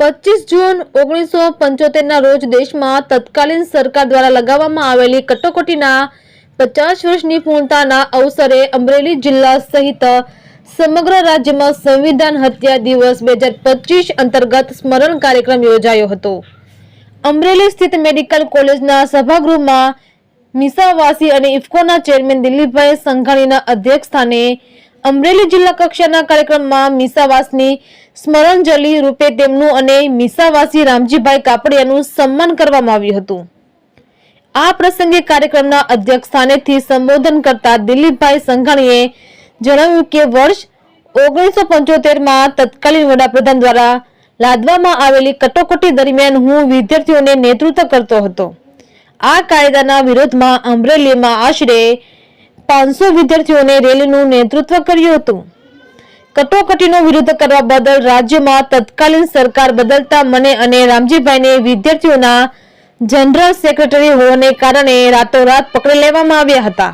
પચીસ જૂન ઓગણીસો પંચોતેરના રોજ દેશમાં તત્કાલીન સરકાર દ્વારા લગાવવામાં આવેલી કટોકટીના પચાસ વર્ષની પૂર્ણતાના અવસરે અમરેલી જિલ્લા સહિત સમગ્ર રાજ્યમાં સંવિધાન હત્યા દિવસ બે હજાર પચીસ અંતર્ગત સ્મરણ કાર્યક્રમ યોજાયો હતો. અમરેલી સ્થિત મેડિકલ કોલેજના સભાગૃહમાં મિસાવાસી અને ઇફકોના ચેરમેન દિલીપભાઈ સંઘાણીના અધ્યક્ષસ્થાને અમરેલી જિલ્લા કક્ષાના કાર્યક્રમમાં મિસાવાસની સ્મરણજલી રૂપે તેમનું અને મિસાવાસી રામજીભાઈ કાપડિયાનું સન્માન કરવામાં આવ્યું હતું. આ પ્રસંગે કાર્યક્રમના અધ્યક્ષ સ્થાનેથી સંબોધન કરતા દિલીપભાઈ સંઘાણીએ જણાવ્યું કે વર્ષ ઓગણીસો પંચોતેરમાં તત્કાલીન વડાપ્રધાન દ્વારા લાદવામાં આવેલી કટોકટી દરમિયાન હું વિદ્યાર્થીઓને નેતૃત્વ કરતો હતો. આ કાયદાના વિરોધમાં અમરેલીમાં આશરે પાંચસો વિદ્યાર્થીઓને રેલીનું નેતૃત્વ કર્યું હતું. કટોકટીનો વિરોધ કરવા બદલ રાજ્યમાં તત્કાલીન સરકાર બદલતા મને અને રામજીભાઈને વિદ્યાર્થીઓના જનરલ સેક્રેટરી હોવાને કારણે રાતોરાત પકડી લેવામાં આવ્યા હતા.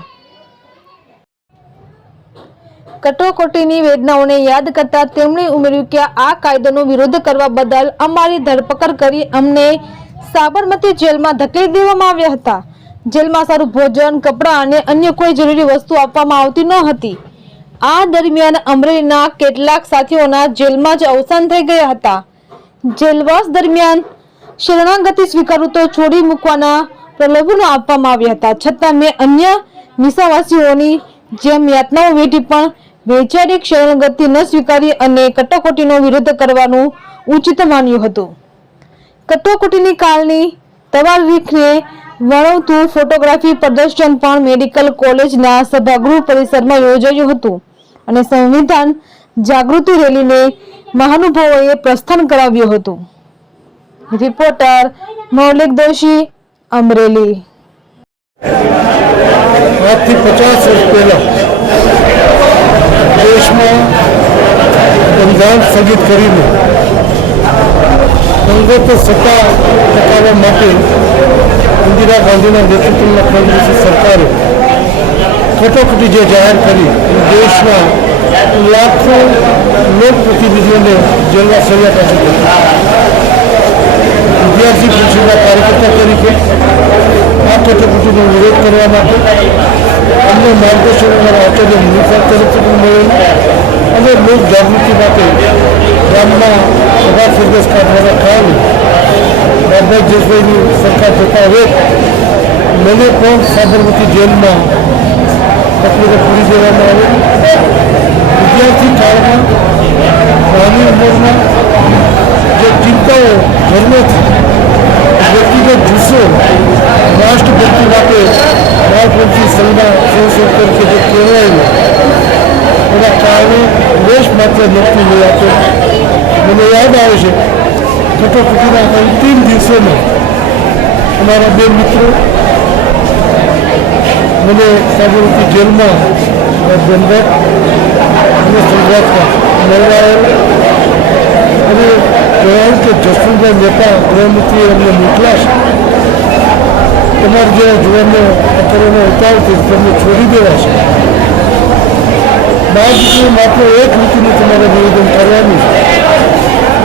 કટોકટીની વેદનાઓને યાદ કરતા તેમણે ઉમેર્યું કે આ કાયદાનો વિરોધ કરવા બદલ અમારી ધરપકડ કરી અમને સાબરમતી જેલમાં ધકેલી દેવામાં આવ્યા હતા. જેલમાં સારું ભોજન, કપડાં અને અન્ય કોઈ જરૂરી વસ્તુ આપવામાં આવતી ન હતી. આ દરમિયાન અમરેલીના કેટલાક સાથીઓના જેલમાં જ અવસાન થઈ ગયા હતા. જેલવાસ દરમિયાન શરણાગતિ સ્વીકારું તો છોડી મૂકવાના પ્રલોભનો આપવામાં આવ્યા હતા. છતાં મેં અન્ય નિશાવાસીઓની જેમ યાતનાઓ વેઠી પણ વૈચારિક શરણાગતિ ન સ્વીકારી અને કટોકટીનો વિરોધ કરવાનું ઉચિત માન્યું હતું. કટોકટીની કાળની તવારીખને વર્ણવતું ફોટોગ્રાફી પ્રદર્શન પણ મેડિકલ કોલેજના સભાગૃહ પરિસરમાં યોજાયું હતું અને સંવિધાન જાગૃતિ રેલીને મહાનુભાવોએ પ્રસ્થાન કરાવ્યું હતું. રિપોર્ટર મૌલિક દોશી, અમરેલી. આજથી પચાસ વર્ષ પહેલા દેશમાં બંધારણ સ્થગિત કરીને અંગત સત્તા ટકાવવા માટે ઇન્દિરા ગાંધીના નેતૃત્વમાં કોંગ્રેસી સરકારે કટોકટી જે જાહેર કરી દેશમાં લાખો લોકપ્રતિનિધિઓને જેલમાં સળિયા પાછી વિદ્યાર્થી પરિષદના કાર્યકર્તા તરીકે આ કટોકટીનો વિરોધ કરવા માટે અમને માર્ગદર્શન અમારા આચાર્ય મુનિફા તરફથી પણ મળેલું. અને લોક જાગૃતિ માટે ગામમાં સભા ફિરદોસ કાઢવાના કારણે બાબા જસભાઈની સરકાર જતા હવે મને પણ સાબરમતી જેલમાં પકડીને પૂરી દેવામાં આવે. વિદ્યાર્થી કાળમાં નાની ઉંમરમાં જે ચિંતાઓ જન્મથી વ્યક્તિગત જુસ્સો રાષ્ટ્રભક્તિ માટે બાળપણથી સલમા સંસદ તરીકે જે કહેવાયેલું એના કારણે દેશ માત્ર નક્કી લઈ આપ્યો મને યાદ આવે છે કટોકટીના અંતિમ દિવસોમાં અમારા બે મિત્રો મને સાબરમતી જેલમાં દંડક અને સંઘાતમાં મળવાયેલા અને કહેવાયું કે જસવંતભાઈ મહેતા ગૃહમંત્રીએ અમને મોકલાશે તમારા જેવા જુવાનો અત્યારેનો ઉતાવળથી તમને છોડી દેવાશે બાદ માત્ર એક નીતિનું તમારે નિવેદન કરવાનું છે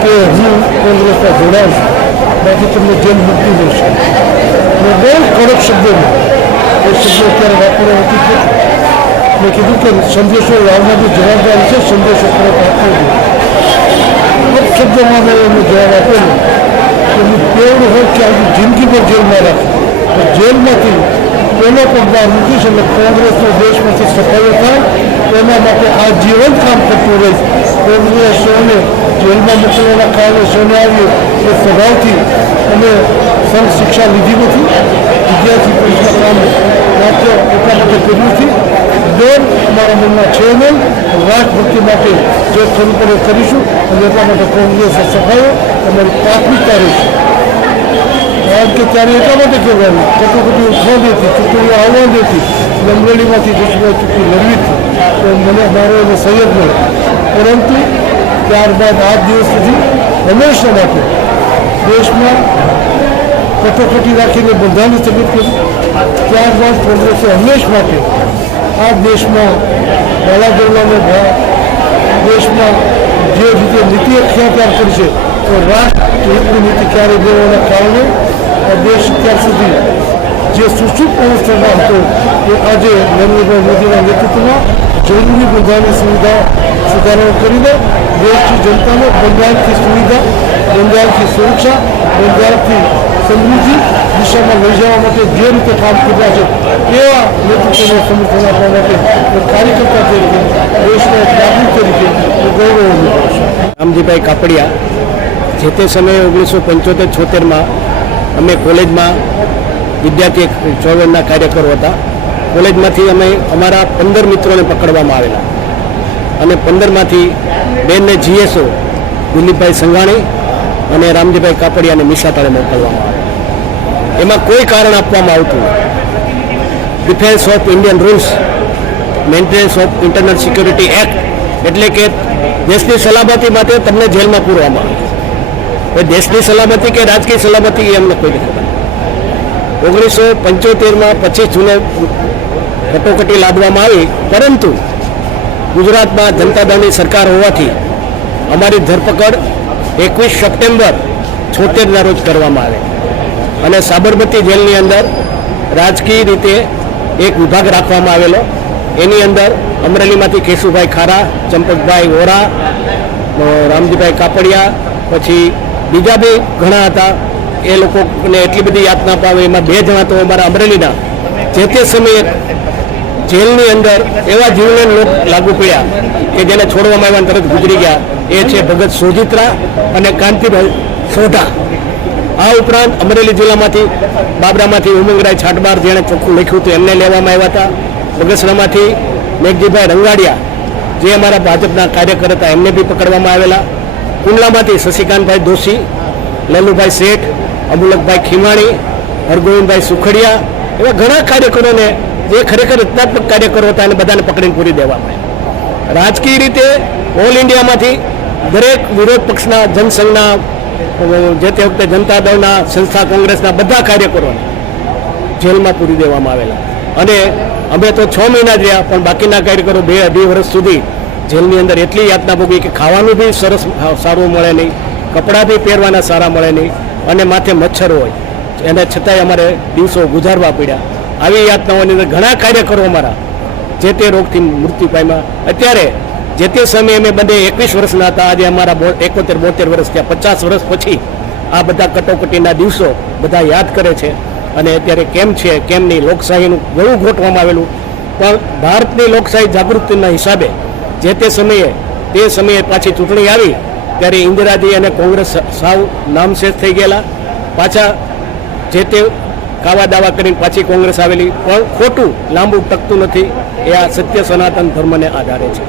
કે હું કોંગ્રેસમાં જોડાઉં છું. બાકી તમને જેલ મુક્તિ મળશે. અને બહુ કડક શબ્દોમાં એ શબ્દો અત્યારે વાપરવા નથી મેં કીધું કે સંદેશો લાવવાની જવાબદારી છે, સંદેશો પરત આપવો જોઈએ. શબ્દોમાં મેં એમને જવાબ આપેલો. કે હું કેવડું હોય કે આખી જિંદગીભર જેલમાં રાખું. જેલમાંથી પહેલો પગલાં મૂકીશ એટલે કોંગ્રેસનો દેશમાંથી સફાયો થાય એના માટે આ જીવન કામ કરતું રહીશ કોંગ્રેસોને જેલમાં મોકલવાના કારણે સોને આવ્યું એ સ્વભાવથી અમે સંઘ શિક્ષા લીધી નથી વિદ્યાર્થી પરિષદના કામ માત્ર એટલા માટે કર્યું નથી ડર અમારા મનમાં છે નહીં રાષ્ટ્રભક્તિ માટે જે એ કરીશું અને એટલા માટે કોંગ્રેસ સફાયો અમારી પ્રાથમિકતા રહેશે કારણ કે ત્યારે એટલા માટે કહેવાનું કટોકટી ઉઠવાની હતી, ચૂંટણીઓ આવવાની હતી, અને દેશમાં ચૂંટણી લડવી હતી, તો મને મારો એનો સહયોગ મળ્યો. પરંતુ ત્યારબાદ આ દિવસ સુધી હંમેશા માટે દેશમાં કટોકટી રાખીને બંધારણ સ્થગિત કર્યું. ત્યારબાદ કોંગ્રેસે હંમેશ માટે આ દેશમાં બાલાદરવાનો ભાવ દેશમાં જે રીતે નીતિ અખ્યાકાર કરશે તો રાષ્ટ્ર નીતિ ક્યારે દેવાના કારણે અત્યાર સુધી જે સૂચિત અવસ્થામાં હતો એ આજે નરેન્દ્રભાઈ મોદીના નેતૃત્વમાં જરૂરી બંધારણની સુવિધા સુધારણા કરીને દેશની જનતાને બંધારણથી સુવિધા, બંધારણથી સુરક્ષા, બંધારણથી સમૃદ્ધિ દિશામાં લઈ જવા માટે જે રીતે કામ કર્યા છે એવા નેતૃત્વને સમર્થન આપવા માટે કાર્યકર્તા તરીકે, દેશના નાગરિક તરીકે ગૌરવ અનુભવું છું. રામજીભાઈ કાપડિયા જે તે સમયે ઓગણીસો પંચોતેર છોતેરમાં અમે કોલેજમાં વિદ્યાર્થી ચોવનના કાર્યકરો હતા. કોલેજમાંથી અમે અમારા પંદર મિત્રોને પકડવામાં આવેલા. અને પંદરમાંથી બેનને જીએસઓ, દિલીપભાઈ સંઘાણી અને રામજીભાઈ કાપડિયાને મિસાતાળે મોકલવામાં આવે એમાં કોઈ કારણ આપવામાં આવતું defence of Indian rules maintenance of internal security act એટલે કે દેશની સલામતી માટે તમને જેલમાં પૂરવામાં આવે. એ દેશની સલામતી કે રાજકીય સલામતી એ અમને કોઈ નથી ઓગણીસો પંચોતેરમાં પચીસ જૂને કટોકટી લાદવામાં આવી, પરંતુ ગુજરાતમાં જનતા દળની સરકાર હોવાથી અમારી ધરપકડ એકવીસ સપ્ટેમ્બર છોતેરના રોજ કરવામાં આવે. અને સાબરમતી જેલની અંદર રાજકીય રીતે એક વિભાગ રાખવામાં આવેલો. એની અંદર અમરેલીમાંથી કેશુભાઈ ખારા, ચંપકભાઈ વોરા રામજીભાઈ કાપડિયા, પછી બીજા બી ઘણા હતા. એ લોકોને એટલી બધી યાતના પાવે એમાં બે જણા તો અમારા અમરેલીના. જે તે સમયે જેલની અંદર એવા જીવને લોક લાગુ પડ્યા કે જેને છોડવામાં આવ્યા તરત ગુજરી ગયા. એ છે ભગત સોજિત્રા અને કાંતિભાઈ સોઢા. આ ઉપરાંત અમરેલી જિલ્લામાંથી બાબરામાંથી ઉમંગરાય છાટબાર જેણે ચોખ્ખું લખ્યું હતું, એમને લેવામાં આવ્યા હતા. બગસરામાંથી મેઘજીભાઈ રંગાડિયા, જે અમારા ભાજપના કાર્યકર હતા, એમને બી પકડવામાં આવેલા. કુંડલામાંથી શશિકાંતભાઈ દોશી લલ્લુભાઈ શેઠ, અમુલકભાઈ ખીમાણી, હરગોવિંદભાઈ સુખડિયા એવા ઘણા કાર્યકરોને જે ખરેખર રચનાત્મક કાર્યકરો હતા એને બધાને પકડીને પૂરી દેવામાં આવ્યા રાજકીય રીતે ઓલ ઇન્ડિયામાંથી દરેક વિરોધ પક્ષના, જનસંઘના, જે તે વખતે જનતા દળના, સંસ્થા કોંગ્રેસના બધા કાર્યકરોને જેલમાં પૂરી દેવામાં આવેલા. અને અમે તો છ મહિના જ રહ્યા, પણ બાકીના કાર્યકરો બે અઢી વર્ષ સુધી જેલની અંદર એટલી યાતના ભોગવી કે ખાવાનું બી સરસ સારું મળે નહીં, કપડાં બી પહેરવાના સારા મળે નહીં, અને માથે મચ્છર હોય. એને છતાંય અમારે દિવસો ગુજારવા પડ્યા. આવી યાતનાઓની અંદર ઘણા કાર્યકરો અમારા જે તે રોગથી મૃત્યુ પામ્યા. અત્યારે જે તે સમયે અમે બંને એકવીસ વર્ષના હતા, આજે અમારા એકોતેર, બોતેર વર્ષ થયા. પચાસ વર્ષ પછી આ બધા કટોકટીના દિવસો બધા યાદ કરે છે. અને અત્યારે કેમ છે, કેમ નહીં, લોકશાહીનું ઘણું ઘોટવામાં આવેલું. પણ ભારતની લોકશાહી જાગૃતિના હિસાબે જે તે સમયે તે સમયે પાછી ચૂંટણી આવી, ત્યારે ઇન્દિરાજી અને કોંગ્રેસ સાવ નામશેષ થઈ ગયેલા. પાછા જે તે કાવા દાવા કરીને પાછી કોંગ્રેસ આવેલી, પણ ખોટું, લાંબુ ટકતું નથી. એ આ સત્ય સનાતન ધર્મને આધારે છે.